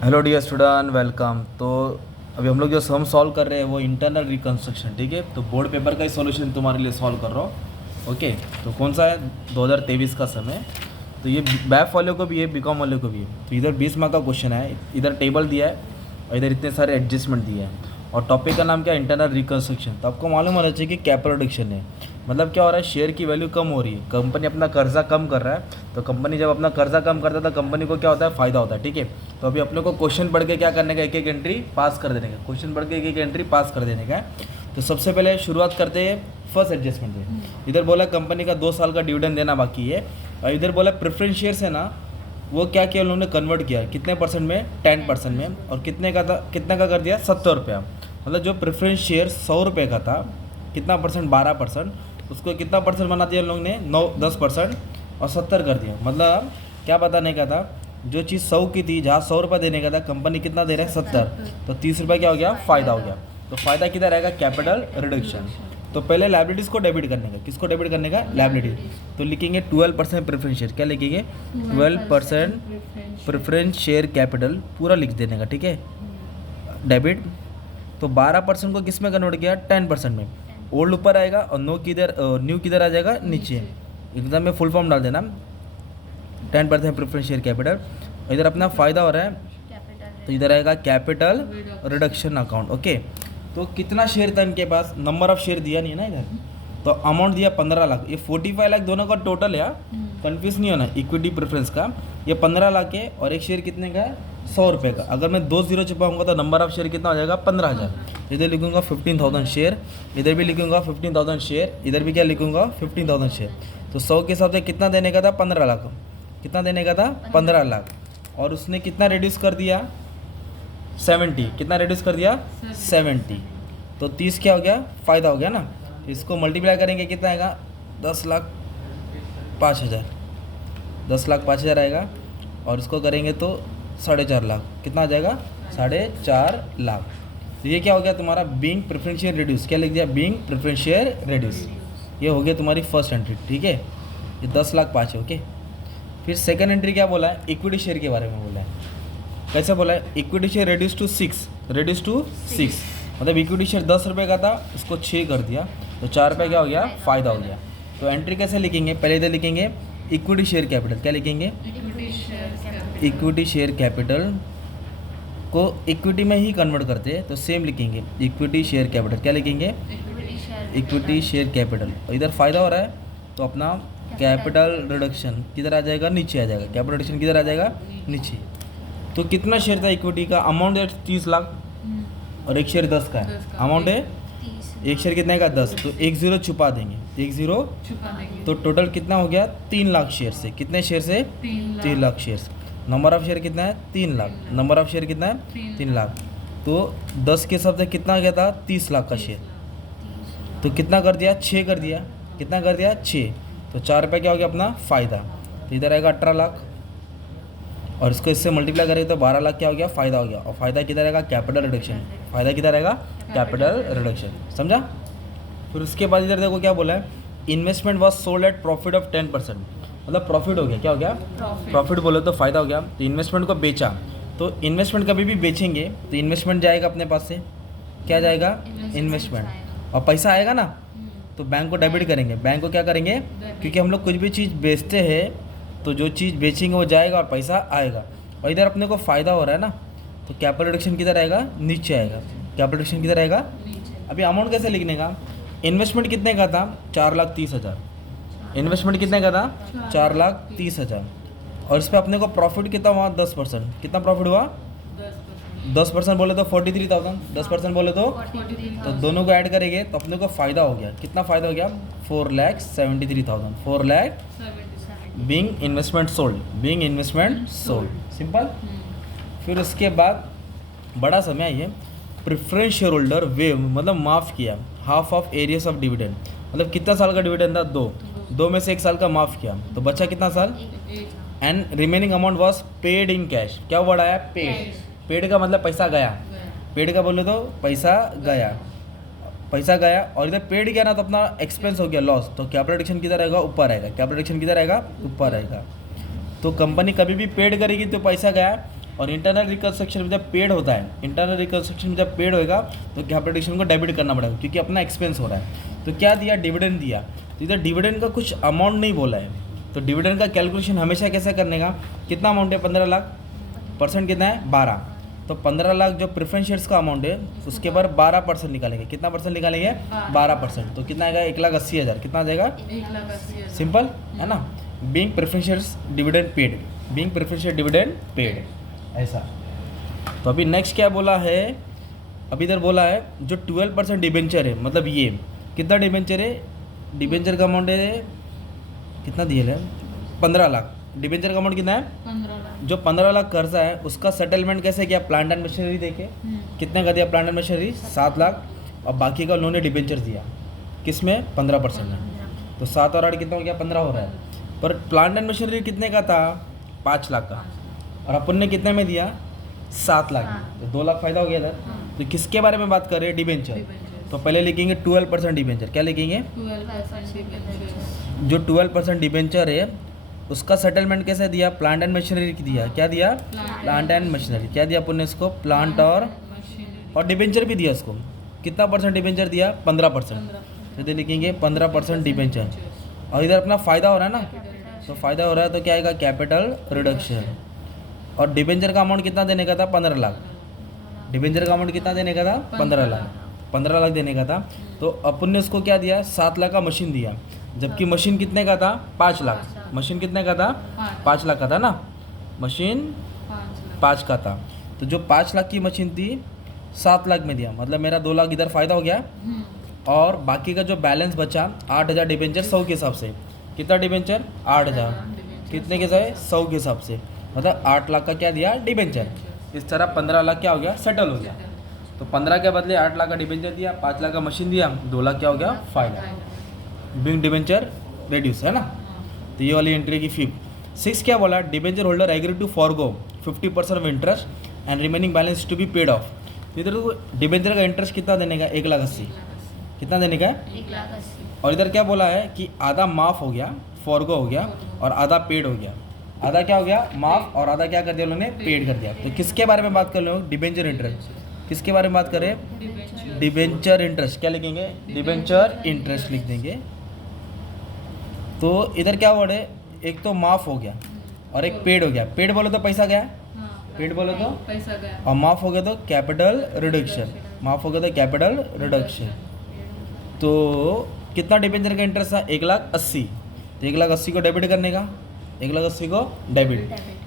Hello dear student, welcome. तो अभी हम लोग जो सम सॉल्व कर रहे हैं वो इंटरनल रिकंस्ट्रक्शन, ठीक है। तो बोर्ड पेपर का ही सॉल्यूशन तुम्हारे लिए सॉल्व कर रहा हूँ। ओके, तो कौन सा है? 2023 का समय। तो ये बैफ वाले को भी है, बीकॉम वाले को भी है। तो इधर 20 मार्क का क्वेश्चन है, इधर टेबल दिया है और इधर इतने सारे एडजस्टमेंट दिए हैं। और टॉपिक का नाम क्या है? Internal reconstruction. तो आपको मालूम होना चाहिए कि कैपिटल रिडक्शन है, मतलब क्या हो रहा है, शेयर की वैल्यू कम हो रही है, कंपनी अपना कर्जा कम कर रहा है। तो कंपनी जब अपना कर्जा कम करता है तो कंपनी को क्या होता है? फ़ायदा होता है, ठीक है। तो अभी अपने को क्वेश्चन पढ़ के क्या करने का? एक एक एंट्री पास कर देने का। क्वेश्चन पढ़ के एक एक एंट्री पास कर देने का है। तो सबसे पहले शुरुआत करते हैं फर्स्ट एडजस्टमेंट से। इधर बोला कंपनी का 2 साल का डिविडेंड देना बाकी है, और इधर बोला प्रेफरेंस शेयर्स है ना, वो क्या किया उन्होंने? कन्वर्ट किया कितने परसेंट में? 10% में। और कितने का था? कितने का कर दिया? 70 रुपया। मतलब जो प्रेफरेंस शेयर 100 रुपये का था, कितना परसेंट? 12%। उसको कितना परसेंट बना दिया लोग ने? 10% और 70 कर दिया। मतलब क्या बताने का था? जो चीज़ 100 की थी, जहाँ 100 रुपये देने का था, कंपनी कितना दे रहा है? 70। तो 30 रुपये क्या हो गया? फ़ायदा हो गया। तो फ़ायदा किधर आएगा? Capital reduction. तो पहले लाइबिलिटीज़ को डेबिट करने का। किसको डेबिट करने का? लाइबिलिटी। तो लिखेंगे 12% प्रेफरेंस शेयर। क्या लिखेंगे? 12% प्रेफरेंस शेयर कैपिटल पूरा लिख देने का, ठीक है, डेबिट। तो 12% को किस में कन्वर्ट किया? 10% में। ओल्ड ऊपर आएगा और न्यू किधर आ जाएगा? नीचे। एकदम में फुल फॉर्म डाल देना, 10% प्रेफरेंस शेयर कैपिटल। इधर अपना फ़ायदा हो रहा है, तो इधर आएगा कैपिटल रिडक्शन अकाउंट। ओके, तो कितना शेयर था इनके पास? नंबर ऑफ शेयर दिया नहीं है ना इधर, तो अमाउंट दिया 15 लाख। ये 45 लाख दोनों का टोटल है, कन्फ्यूज नहीं होना। इक्विटी प्रेफरेंस का ये 15 लाख है, और एक शेयर कितने का है? 100 रुपये का। अगर मैं 2 जीरो छुपाऊंगा तो नंबर ऑफ शेयर कितना हो जाएगा? 15,000। इधर लिखूंगा 15,000 शेयर, इधर भी लिखूंगा 15,000 शेयर, इधर भी क्या लिखूंगा? 15,000 शेयर। तो 100 के हिसाब से कितना देने का था? 15 लाख। कितना देने का था? 15 लाख। और उसने कितना रिड्यूस कर दिया? 70। कितना रिड्यूस कर दिया? 70। तो 30 क्या हो गया? फ़ायदा हो गया ना। तो इसको मल्टीप्लाई करेंगे, कितना आएगा? 10,05,000। 10,05,000 आएगा। और इसको करेंगे तो 4.5 लाख। कितना आ जाएगा? 4.5 लाख। तो ये क्या हो गया तुम्हारा? Being preferential reduce. क्या लिख दिया? Being preferential reduce. ये हो गया तुम्हारी फर्स्ट एंट्री, ठीक है। ये 10,05,000 है, ओके। फिर सेकंड एंट्री क्या बोला है? इक्विटी शेयर के बारे में बोला है। कैसे बोला है? Equity share reduce to 6। Reduce to 6 मतलब इक्विटी शेयर 10 रुपये का था, उसको 6 कर दिया, तो 4 रुपये क्या हो गया? फ़ायदा हो गया। तो एंट्री कैसे लिखेंगे? पहले इधर लिखेंगे इक्विटी शेयर कैपिटल। क्या लिखेंगे? इक्विटी शेयर कैपिटल को इक्विटी में ही कन्वर्ट करते हैं, तो सेम लिखेंगे इक्विटी शेयर कैपिटल। क्या लिखेंगे? Equity share capital. और इधर फ़ायदा हो रहा है, तो अपना कैपिटल रिडक्शन किधर आ जाएगा? नीचे आ जाएगा। कैपिटल रिडक्शन किधर आ जाएगा? नीचे। तो कितना शेयर था इक्विटी का? अमाउंट है 30 लाख, और एक शेयर 10 का है। अमाउंट है एक शेयर कितने का? 10। तो एक ज़ीरो छुपा देंगे, एक ज़ीरो। तो टोटल कितना हो गया? 3 लाख शेयर से। कितने शेयर से? 3 lakh share. Number of share कितना है? 3 लाख। नंबर ऑफ शेयर कितना है? 3 लाख। तो 10 के हिसाब से कितना गया था? 30 लाख का शेयर। तो कितना कर दिया? 6 कर दिया। कितना कर दिया? 6। तो 4 रुपये क्या हो गया अपना? फ़ायदा। तो इधर आएगा 18 लाख, और इसको इससे मल्टीप्लाई करेंगे तो 12 लाख क्या हो गया? फ़ायदा हो गया। और फ़ायदा किधर रहेगा? Capital reduction. फ़ायदा किधर रहेगा? Capital reduction. समझा? फिर उसके बाद इधर देखो क्या बोला है? Investment was sold at profit of 10%। मतलब प्रॉफिट हो गया। क्या हो गया? प्रॉफिट बोले तो फ़ायदा हो गया। तो इन्वेस्टमेंट को बेचा। तो इन्वेस्टमेंट कभी भी बेचेंगे तो इन्वेस्टमेंट जाएगा अपने पास से। क्या जाएगा? इन्वेस्टमेंट। और पैसा आएगा ना, तो बैंक को डेबिट करेंगे। बैंक को क्या करेंगे? क्योंकि हम लोग कुछ भी चीज़ बेचते हैं, तो जो चीज़ बेचेंगे वो जाएगा और पैसा आएगा। और इधर अपने को फ़ायदा हो रहा है ना, तो कैपिटल रिडक्शन किधर आएगा? नीचे आएगा। कैपिटल रिडक्शन किधर आएगा? अभी अमाउंट कैसे लिखने का? इन्वेस्टमेंट कितने का था? 4,30,000। इन्वेस्टमेंट कितने का था? 4,30,000। और इस पर अपने को प्रॉफिट कितना हुआ? 10%। कितना प्रॉफिट हुआ? 10% बोले तो 43,000। 10% बोले तो दोनों को ऐड करेंगे तो अपने को फ़ायदा हो गया। कितना फ़ायदा हो गया? 4,73,000। 4 lakh being investment sold. Being investment sold. Simple. फिर उसके बाद बड़ा समय ये प्रेफरेंस शेयर होल्डर वेव, मतलब माफ़ किया half of arrears of dividend. मतलब कितना साल का डिविडेंड था? 2 में से 1 साल का माफ़ किया, तो बचा कितना साल? And remaining amount was paid in cash. क्या वर्ड आया? पेड। पेड का मतलब पैसा गया। पेड का बोले तो पैसा गया। पैसा गया और इधर पेड किया ना, तो अपना एक्सपेंस हो गया, लॉस। तो कैपिटल रिडक्शन किधर आएगा? ऊपर आएगा। कैपिटल रिडक्शन किधर आएगा? ऊपर आएगा। तो कंपनी कभी भी पेड करेगी तो पैसा गया, और इंटरनल रिकंस्ट्रक्शन में जब पेड होता है, इंटरनल रिकंस्ट्रक्शन में जब पेड होएगा तो कैपिटल एडिशन को डेबिट करना पड़ेगा क्योंकि अपना एक्सपेंस हो रहा है। तो क्या दिया, डिविडेंड दिया। तो इधर डिविडेंड का कुछ अमाउंट नहीं बोला है, तो डिविडेंड का कैलकुलेशन हमेशा कैसे करने का, कितना अमाउंट है 15 लाख, परसेंट कितना है 12, तो 15 लाख जो प्रेफरेंस शेयर्स का अमाउंट है उसके ऊपर 12% निकालेंगे। कितना परसेंट निकालेंगे, 12%। तो कितना आएगा 1,80,000, कितना आ जाएगा, 1,80,000। सिंपल है ना। Being preference shares dividend paid, being preference share dividend paid, ऐसा। तो अभी नेक्स्ट क्या बोला है, अभी इधर बोला है जो 12% डिबेंचर है, मतलब ये कितना डिबेंचर है, डिबेंचर का अमाउंट है कितना दिया है 15 लाख, डिबेंचर का अमाउंट कितना है 15 लाख। जो 15 लाख कर्जा है उसका सेटलमेंट कैसे किया, प्लांट एंड मशीनरी देके, कितने का दिया प्लांट एंड मशीनरी 7 लाख, और बाकी का उन्होंने डिबेंचर दिया किस में 15% में, तो 7 और 8 कितना हो गया 15 हो रहा है। पर प्लांट एंड मशीनरी कितने का था 5 लाख का, और अपन ने कितने में दिया 7 लाख में, तो 2 लाख फायदा हो गया इधर। तो किसके बारे में बात कर रहे हैं, डिबेंचर। तो पहले लिखेंगे 12% डिबेंचर, क्या लिखेंगे 12% डिबेंचर। जो 12% डिबेंचर है उसका सेटलमेंट कैसे दिया, प्लांट एंड मशीनरी की दिया, क्या दिया प्लांट एंड मशीनरी, क्या दिया अपन ने इसको प्लांट और डिबेंचर भी दिया इसको, कितना परसेंट डिबेंचर दिया 15%, तो इधर लिखेंगे 15% डिबेंचर। और इधर अपना फ़ायदा हो रहा है ना, तो फ़ायदा हो रहा है तो क्या आएगा कैपिटल रिडक्शन। और डिबेंचर का अमाउंट कितना देने का था 15 लाख, डिबेंचर का अमाउंट कितना देने का था 15 लाख, 15 लाख देने का था। तो अपन ने उसको क्या दिया 7 लाख का मशीन दिया, जबकि मशीन कितने का था 5 लाख, मशीन कितने का था 5 लाख का था ना, मशीन 5 का था। तो जो 5 लाख की मशीन थी 7 लाख में दिया, मतलब मेरा 2 लाख इधर फ़ायदा हो गया। और बाकी का जो बैलेंस बचा 8,000 डिबेंचर 100 के हिसाब से, कितना डिबेंचर 8,000, कितने के हिसाब 100 के हिसाब से, मतलब 8 लाख का क्या दिया डिबेंचर। इस तरह 15 लाख क्या हो गया सेटल हो गया। तो 15 के बदले 8 लाख का डिबेंचर दिया, 5 लाख का मशीन दिया, 2 लाख क्या हो गया फायदा, बिंग डिबेंचर रिड्यूस है ना। तो ये वाली एंट्री की फी। 6 क्या बोला, debenture holder agree to forgo 50% of interest and remaining balance to be paid off. तो इधर तो डिबेंचर का इंटरेस्ट कितना देने का 1,80,000, कितना देने का है 1,80,000। और इधर क्या बोला है कि आधा माफ़ हो गया फॉरगो हो गया और आधा पेड हो गया। आधा क्या हो गया माफ़ और आधा क्या कर दिया उन्होंने पेड कर दिया। तो किसके बारे में बात कर रहे हो, डिबेंचर इंटरेस्ट। किसके बारे में बात करें, डिबेंचर इंटरेस्ट, क्या लिखेंगे डिबेंचर इंटरेस्ट लिख देंगे। तो इधर क्या वर्ड है, एक तो माफ़ हो गया और एक पेड हो गया। पेड बोलो तो पैसा गया, पेड बोलो तो पैसा गया, और माफ़ हो गया तो कैपिटल रिडक्शन, माफ़ हो गया तो कैपिटल रिडक्शन। तो कितना डिबेंचर का इंटरेस्ट था 1,80,000, तो 1,80,000 को डेबिट करने का, 1,80,000 को डेबिट,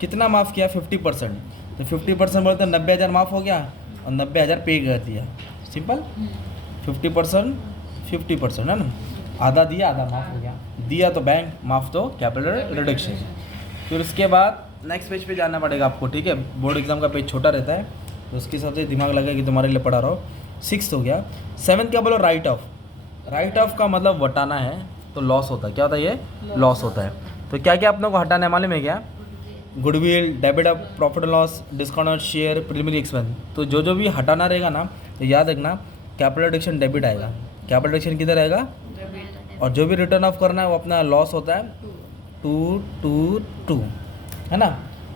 कितना माफ़ किया 50%, तो 50% बोलते 90,000 माफ़ हो गया और 90,000 पे कर दिया, सिंपल। 50% है ना, आधा दिया आधा माफ़ हो गया, दिया तो बैंक, माफ़ तो कैपिटल रिडक्शन। फिर उसके बाद नेक्स्ट पेज पे जाना पड़ेगा आपको, ठीक है। बोर्ड एग्जाम का पेज छोटा रहता है तो उसके हिसाब से दिमाग लगा कि तुम्हारे लिए पढ़ा रहा हो। 6 हो गया। 7 क्या बोलो, राइट ऑफ। राइट ऑफ का मतलब वटाना है तो लॉस होता है, क्या होता है ये लॉस होता है। तो क्या क्या अपनों को हटाना है मालूम है क्या, goodwill, debit of profit and loss, discount on share, preliminary expense. तो जो भी हटाना रहेगा ना तो याद रखना कैपिटल रिडक्शन डेबिट आएगा, कैपिटल रिडक्शन किधर आएगा, और जो भी रिटर्न ऑफ करना है वो अपना लॉस होता है 2 है ना।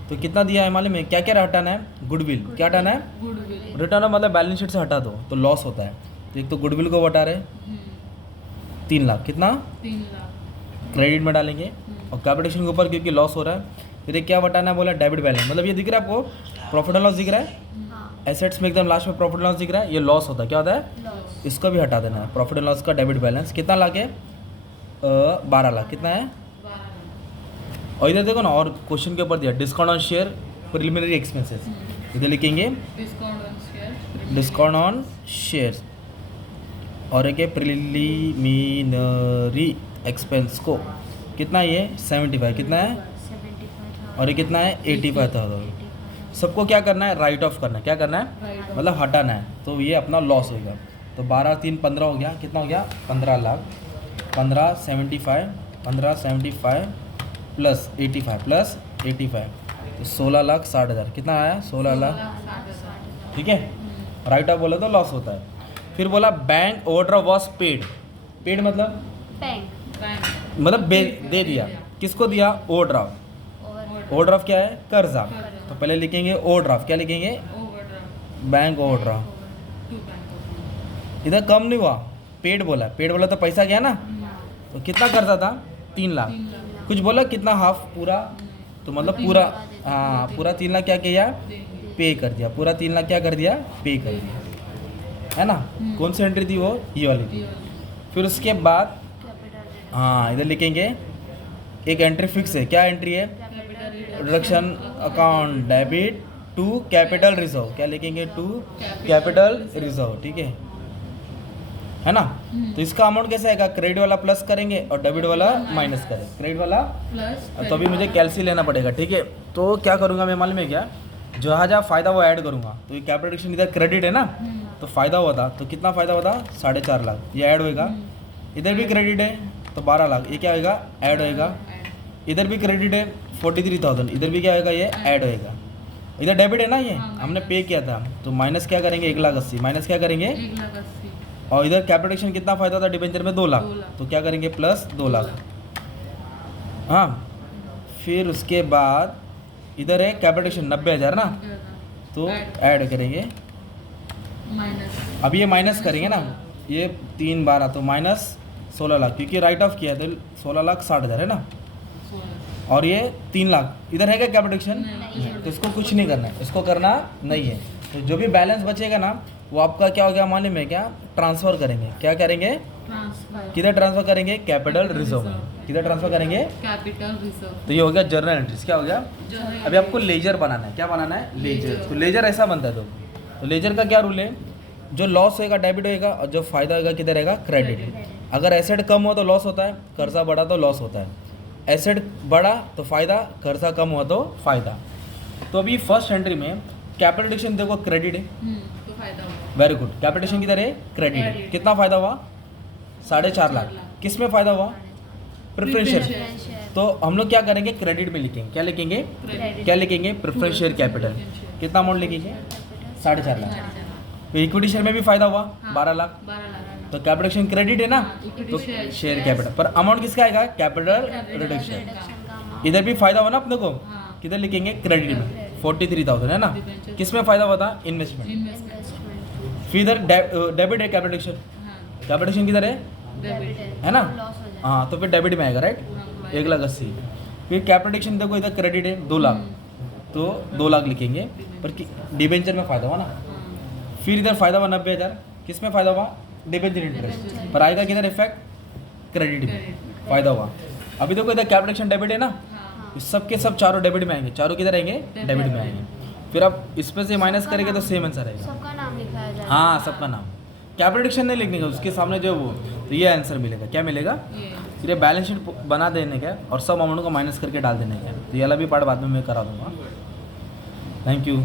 तो कितना दिया है मालूम है, क्या क्या हटाना है, गुडविल, क्या हटाना है गुडविल, रिटर्न ऑफ मतलब बैलेंस शीट से हटा दो तो लॉस होता है। तो एक तो गुडविल को हटा रहे 3 लाख, कितना 3 लाख क्रेडिट में डालेंगे, और कैपिटेशन के ऊपर क्योंकि लॉस हो रहा है। फिर ये क्या बटाना है बोला, डेबिट बैलेंस, मतलब ये दिख रहा है आपको प्रॉफिट एंड लॉस दिख रहा है, एसेट्स में एकदम लास्ट में प्रॉफिट एंड लॉस दिख रहा है, ये लॉस होता है, क्या होता है, इसको भी हटा देना है। प्रॉफिट एंड लॉस का डेबिट बैलेंस कितना लाख है, 12 लाख, कितना है। और इधर देखो ना, और क्वेश्चन के ऊपर दिया discount on share, preliminary expenses, इधर लिखेंगे discount on share, discount on shares, और एक है प्रिलिमिनरी एक्सपेंस को कितना, ये 75, कितना है, और ये कितना है 85,000। सबको क्या करना है, राइट ऑफ करना है, क्या करना है मतलब हटाना है, तो ये अपना लॉस होगा। तो 12 3 15 हो गया, कितना हो गया 15 लाख, 1575 प्लस 85 तो 16,60,000, कितना आया 16 लाख, ठीक है। राइट ऑफ बोला तो लॉस होता है। फिर बोला bank overdraft was paid, paid मतलब बैंक मतलब दे दिया, किसको दिया, ओवरड्राफ्ट, ओवरड्राफ्ट क्या है? कर्जा। तो पहले लिखेंगे ओवरड्राफ्ट, क्या लिखेंगे? Overdraft bank overdraft. To bank इधर कम नहीं हुआ, पेड बोला, पेड बोला तो पैसा गया ना। तो कितना कर्जा था? 3 लाख। 3 लाख कुछ बोला कितना, हाफ पूरा? तो मतलब पूरा, हाँ पूरा 3 लाख क्या किया? देंगे। पे कर दिया। पूरा 3 लाख क्या कर दिया? पे कर दिया, है ना। कौन सी एंट्री थी वो? ये वाली थी। ये वाली। फिर उसके बाद हाँ इधर लिखेंगे एक एंट्री फिक्स है। क्या एंट्री है? Capital reduction account debit to capital reserve. क्या लिखेंगे? टू कैपिटल रिजर्व, ठीक है ना। तो इसका अमाउंट कैसा आएगा? क्रेडिट वाला प्लस करेंगे और डेबिट वाला माइनस करेंगे। क्रेडिट वाला प्लस तो अभी मुझे कैलसी लेना पड़ेगा, ठीक है। तो क्या करूँगा मैं मालूम है क्या? जहाँ जहाँ फ़ायदा वो ऐड करूँगा। तो ये कैपिटल रिडक्शन इधर क्रेडिट है ना, तो फ़ायदा हुआ था, तो कितना फ़ायदा हुआ था? 4.5 लाख, ये ऐड होएगा। इधर भी क्रेडिट है तो 12 लाख, ये क्या होएगा? ऐड होएगा। इधर भी क्रेडिट है 43,000, इधर भी क्या होएगा? ये ऐड होएगा। इधर डेबिट है ना, ये हमने पे किया था, तो माइनस क्या करेंगे? 1,80,000 माइनस क्या करेंगे? 1,80,000 और इधर कैपिटल कितना फ़ायदा था डिबेंचर में? 2 लाख, 2 लाख। तो क्या करेंगे? प्लस 2 लाख। हाँ फिर उसके बाद इधर है कैपिटल 90,000 ना, तो ऐड करेंगे। माइनस अब ये माइनस करेंगे ना, ये 3 12 तो माइनस 16 लाख, क्योंकि राइट ऑफ किया तो 16,60,000 है ना। 16 और ये 3 लाख इधर है क्या कैपिटल? नहीं। तो इसको कुछ नहीं करना है, इसको करना नहीं है। तो जो भी बैलेंस बचेगा ना वो आपका क्या हो गया मालूम है क्या? ट्रांसफ़र करेंगे। क्या करेंगे? ट्रांसफर किधर ट्रांसफ़र करेंगे? कैपिटल रिजर्व में। किधर ट्रांसफ़र करेंगे? कैपिटल रिजर्व तो ये हो गया जर्नल एंट्रीज। क्या हो गया? जनरल अभी आपको लेजर बनाना है। क्या बनाना है? लेजर। तो लेजर ऐसा बनता है। तो लेजर का क्या रूल है? जो लॉस होएगा डेबिट होएगा और जो फायदा होएगा किधर रहेगा? क्रेडिट। अगर एसेट कम हो तो लॉस होता है, कर्जा बढ़ा तो लॉस होता है। एसेट बढ़ा तो फायदा, कर्जा कम हुआ तो फायदा। तो अभी फर्स्ट एंट्री में कैपिटल देखो क्रेडिट है, तो फायदा हुआ वेरी गुड। कैपिटल किधर है? क्रेडिट है। Credit। कितना फायदा हुआ? 4.5 लाख। किस में फायदा हुआ? प्रेफरेंशियल। तो हम लोग क्या करेंगे? क्रेडिट में लिखेंगे। क्या लिखेंगे? क्रेडिट क्या लिखेंगे? Preferential capital. कितना अमाउंट लिखेंगे? 4.5 लाख। इक्विटी शेयर में भी फायदा हुआ 12 लाख। 12 लाख तो कैपिटल क्रेडिट है ना, equity तो share- शेयर कैपिटल पर अमाउंट किसका आएगा? Capital reduction. इधर भी फायदा हुआ ना अपने को, हाँ किधर लिखेंगे? क्रेडिट में 43,000 है ना। Debenture। किस में फायदा हुआ था? इन्वेस्टमेंट। इन्वेस्टमेंट फिर इधर डेबिट है कैपिटल। हाँ कैपिटल किधर है? डेबिट है ना। हाँ तो फिर डेबिट में आएगा, राइट। हाँ, 1,80,000। फिर कैपिटल देखो इधर क्रेडिट है 2 लाख, तो 2 लाख लिखेंगे। पर डिबेंचर में फायदा हुआ ना। हाँ फिर इधर फायदा हुआ 90,000। किस में फायदा हुआ? डिबेंचर इंटरेस्ट पर आएगा किधर इफेक्ट? क्रेडिट में Credit। फायदा हुआ। अभी देखो इधर कैपिटल डेबिट है ना, हाँ इस सब के सब चारों डेबिट में आएंगे। चारों किधर आएंगे? डेबिट में आएंगे। फिर आप इसमें से माइनस करेंगे तो सेम आंसर आएगा। सबका नाम लिखाया जाएगा। हाँ सबका नाम। कैपिटल नहीं लिखने का, उसके सामने जो वो, तो ये आंसर मिलेगा। क्या मिलेगा? ये फिर ये बैलेंस शीट बना देने का और सब अमाउंट को माइनस करके डाल देने का। तो ये वाला भी पार्ट बाद में मैं करा दूंगा। Thank you.